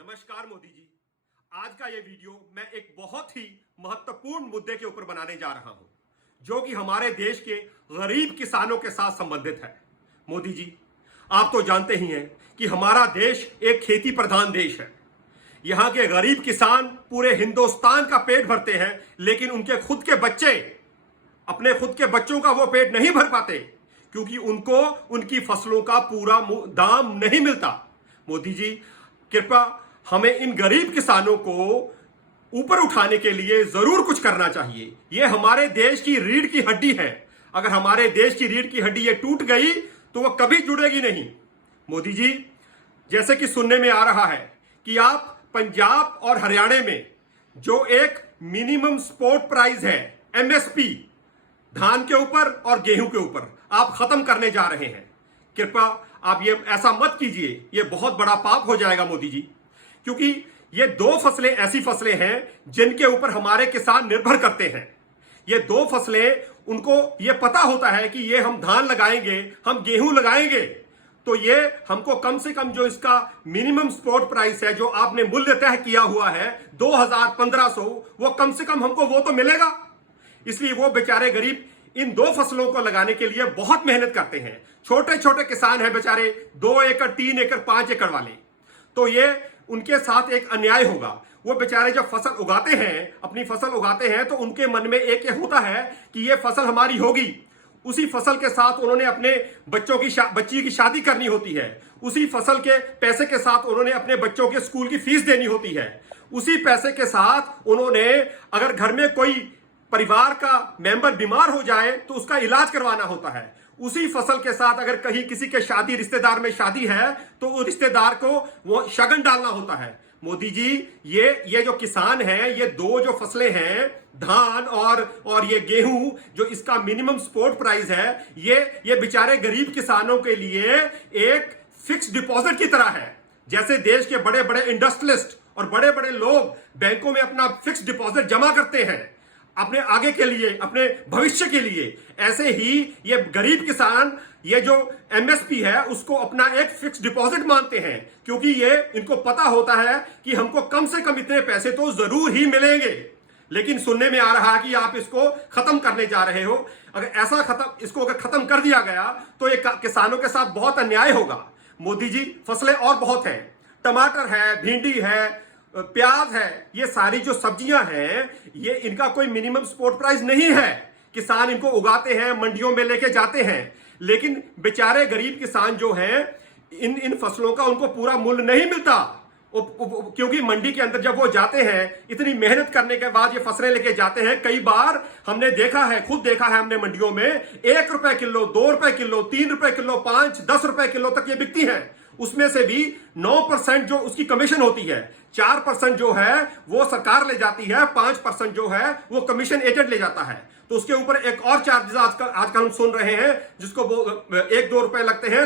नमस्कार मोदी जी। आज का ये वीडियो मैं एक बहुत ही महत्वपूर्ण मुद्दे के ऊपर बनाने जा रहा हूं, जो कि हमारे देश के गरीब किसानों के साथ संबंधित है। मोदी जी, आप तो जानते ही हैं कि हमारा देश एक खेती प्रधान देश है। यहाँ के गरीब किसान पूरे हिंदुस्तान का पेट भरते हैं, लेकिन उनके खुद के बच्चे, अपने खुद के बच्चों का वो पेट नहीं भर पाते, क्योंकि उनको उनकी फसलों का पूरा दाम नहीं मिलता। मोदी जी, कृपया हमें इन गरीब किसानों को ऊपर उठाने के लिए जरूर कुछ करना चाहिए। ये हमारे देश की रीढ़ की हड्डी है। अगर हमारे देश की रीढ़ की हड्डी ये टूट गई तो वो कभी जुड़ेगी नहीं। मोदी जी, जैसे कि सुनने में आ रहा है कि आप पंजाब और हरियाणा में जो एक मिनिमम सपोर्ट प्राइस है, एमएसपी, धान के ऊपर और गेहूं के ऊपर आप खत्म करने जा रहे हैं। कृपया आप ये ऐसा मत कीजिए, ये बहुत बड़ा पाप हो जाएगा मोदी जी, क्योंकि ये दो फसलें ऐसी फसलें हैं जिनके ऊपर हमारे किसान निर्भर करते हैं। ये दो फसलें, उनको ये पता होता है कि ये हम धान लगाएंगे, हम गेहूं लगाएंगे, तो ये हमको कम से कम जो इसका मिनिमम सपोर्ट प्राइस है, जो आपने मूल्य तय किया हुआ है 2000-1500, वो कम से कम हमको वो तो मिलेगा। इसलिए वो बेचारे गरीब इन दो फसलों को लगाने के लिए बहुत मेहनत करते हैं। छोटे छोटे किसान हैं बेचारे, 2 एकड़, 3 एकड़, 5 एकड़ वाले, तो ये उनके साथ एक अन्याय होगा। वो बेचारे जब फसल उगाते हैं, अपनी फसल उगाते हैं, तो उनके मन में एक ये होता है कि ये फसल हमारी होगी। उसी फसल के साथ उन्होंने अपने बच्ची की शादी करनी होती है। उसी फसल के पैसे के साथ उन्होंने अपने बच्चों के स्कूल की फीस देनी होती है। उसी पैसे के साथ उन्होंने, अगर घर में कोई परिवार का मेंबर बीमार हो जाए तो उसका इलाज करवाना होता है। उसी फसल के साथ अगर कहीं किसी के शादी, रिश्तेदार में शादी है, तो वो रिश्तेदार को वो शगन डालना होता है। मोदी जी, ये जो किसान हैं, ये दो जो फसलें हैं, धान और ये गेहूं, जो इसका मिनिमम सपोर्ट प्राइस है, ये बेचारे गरीब किसानों के लिए एक फिक्स डिपॉजिट की तरह है। जैसे देश के बड़े बड़े इंडस्ट्रियलिस्ट और बड़े बड़े लोग बैंकों में अपना फिक्स डिपॉजिट जमा करते हैं अपने आगे के लिए, अपने भविष्य के लिए, ऐसे ही ये गरीब किसान ये जो एमएसपी है उसको अपना एक फिक्स डिपॉजिट मानते हैं, क्योंकि ये इनको पता होता है कि हमको कम से कम इतने पैसे तो जरूर ही मिलेंगे। लेकिन सुनने में आ रहा है कि आप इसको खत्म करने जा रहे हो। अगर इसको खत्म कर दिया गया तो ये किसानों के साथ बहुत अन्याय होगा। मोदी जी, फसलें और बहुत हैं, टमाटर है, भिंडी है, प्याज है, ये सारी जो सब्जियां हैं, ये इनका कोई मिनिमम सपोर्ट प्राइस नहीं है। किसान इनको उगाते हैं, मंडियों में लेके जाते हैं, लेकिन बेचारे गरीब किसान जो हैं, इन फसलों का उनको पूरा मूल्य नहीं मिलता। क्योंकि मंडी के अंदर जब वो जाते हैं, इतनी मेहनत करने के बाद ये फसलें लेके जाते हैं, कई बार हमने देखा है, खुद देखा है हमने मंडियों में, 1 रुपए किलो, 2 रुपए किलो, 3 रुपए किलो, 5, 10 रुपए किलो तक ये बिकती है। उसमें से भी 9% जो उसकी कमीशन होती है, 4% जो है वो सरकार ले जाती है, 5% जो है वो कमीशन एजेंट ले जाता है। तो उसके ऊपर एक और चार्जेस आजकल हम सुन रहे हैं, जिसको 1-2 रुपए लगते हैं,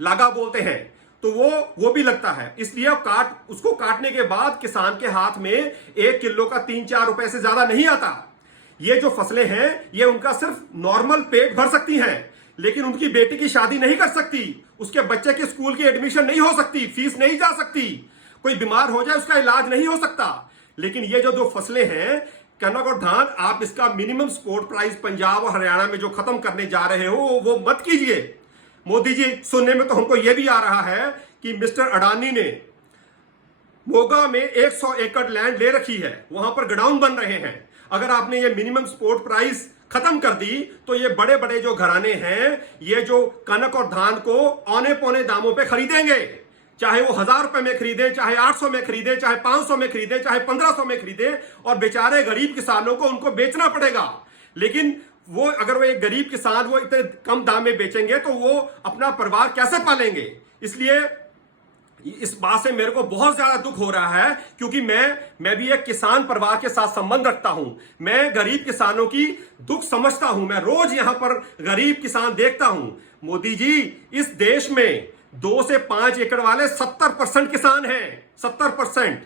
लागा बोलते हैं, तो वो भी लगता है। इसलिए उसको काटने के बाद किसान के हाथ में 1 किलो का 3-4 रुपए से ज्यादा नहीं आता। ये जो फसलें हैं, ये उनका सिर्फ नॉर्मल पेट भर सकती हैं, लेकिन उनकी बेटी की शादी नहीं कर सकती, उसके बच्चे के स्कूल की एडमिशन नहीं हो सकती, फीस नहीं जा सकती, कोई बीमार हो जाए उसका इलाज नहीं हो सकता। लेकिन ये जो 2 फसलें हैं, कनक और धान, आप इसका मिनिमम सपोर्ट प्राइस पंजाब और हरियाणा में जो खत्म करने जा रहे हो वो मत कीजिए। मोदी जी, सुनने में तो हमको यह भी आ रहा है कि मिस्टर अडानी ने मोगा में 100 एकड़ लैंड ले रखी है, वहां पर गोडाउन बन रहे हैं। अगर आपने ये मिनिमम सपोर्ट प्राइस खत्म कर दी तो ये बड़े बड़े जो घराने हैं, ये जो कनक और धान को औने पौने दामों पे खरीदेंगे, चाहे वो 1000 रुपए में खरीदे, चाहे 800 में खरीदे, चाहे 500 में खरीदे, चाहे 1500 में खरीदे, और बेचारे गरीब किसानों को उनको बेचना पड़ेगा। लेकिन अगर वो एक गरीब किसान वो इतने कम दाम में बेचेंगे तो वो अपना परिवार कैसे पालेंगे। इसलिए इस बात से मेरे को बहुत ज्यादा दुख हो रहा है, क्योंकि मैं भी एक किसान परिवार के साथ संबंध रखता हूं। मैं गरीब किसानों की दुख समझता हूं, मैं रोज यहां पर गरीब किसान देखता हूं। मोदी जी, इस देश में 2 से 5 एकड़ वाले 70% किसान हैं, 70%।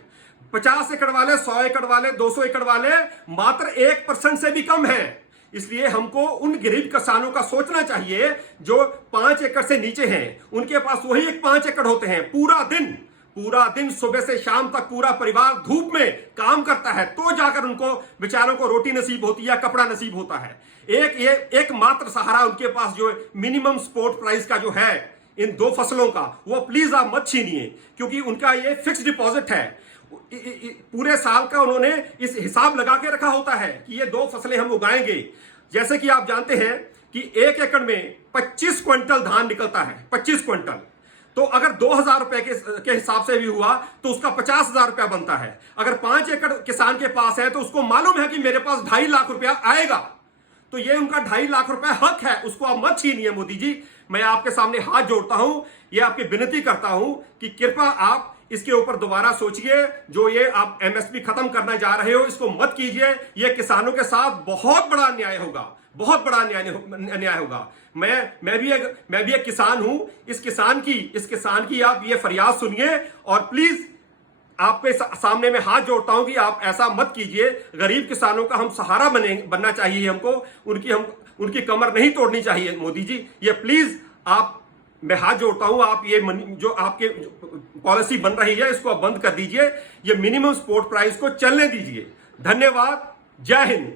50 एकड़ वाले, 100 एकड़ वाले, 200 एकड़ वाले मात्र 1% से भी कम है। इसलिए हमको उन गरीब किसानों का सोचना चाहिए जो 5 एकड़ से नीचे हैं। उनके पास वही एक 5 एकड़ होते हैं, पूरा दिन पूरा दिन सुबह से शाम तक पूरा परिवार धूप में काम करता है, तो जाकर उनको बेचारों को रोटी नसीब होती है, कपड़ा नसीब होता है। एक मात्र सहारा उनके पास जो मिनिमम सपोर्ट प्राइस का जो है इन 2 फसलों का, वो प्लीज आप मत छीनिए, क्योंकि उनका ये फिक्स डिपॉजिट है। पूरे साल का उन्होंने इस हिसाब लगा के रखा होता है कि ये 2 फसलें हम उगाएंगे। जैसे कि आप जानते हैं कि 1 एकड़ में 25 क्विंटल धान निकलता है, 25 क्विंटल। तो अगर 2,000 रुपए के हिसाब से भी हुआ तो उसका 50,000 रुपया बनता है। अगर 5 एकड़ किसान के पास है तो उसको मालूम है कि मेरे पास 2.5 लाख रुपया आएगा, तो ये उनका 2.5 लाख रुपया हक है, उसको आप मत छीनिए। मोदी जी, मैं आपके सामने हाथ जोड़ता हूं, ये आपकी विनती करता हूं कि कृपया आप इसके ऊपर दोबारा सोचिए। जो ये आप एमएसपी खत्म करने जा रहे हो, इसको मत कीजिए। ये किसानों के साथ बहुत बड़ा अन्याय होगा, बहुत बड़ा अन्याय होगा। मैं भी एक किसान हूं। इस किसान की आप ये फरियाद सुनिए, और प्लीज आपके सामने में हाथ जोड़ता हूं कि आप ऐसा मत कीजिए। गरीब किसानों का हम सहारा बनना चाहिए, हमको उनकी कमर नहीं तोड़नी चाहिए। मोदी जी, ये प्लीज मैं हाथ जोड़ता हूं, आप ये जो आपके पॉलिसी बन रही है इसको आप बंद कर दीजिए। ये मिनिमम सपोर्ट प्राइस को चलने दीजिए। धन्यवाद। जय हिंद।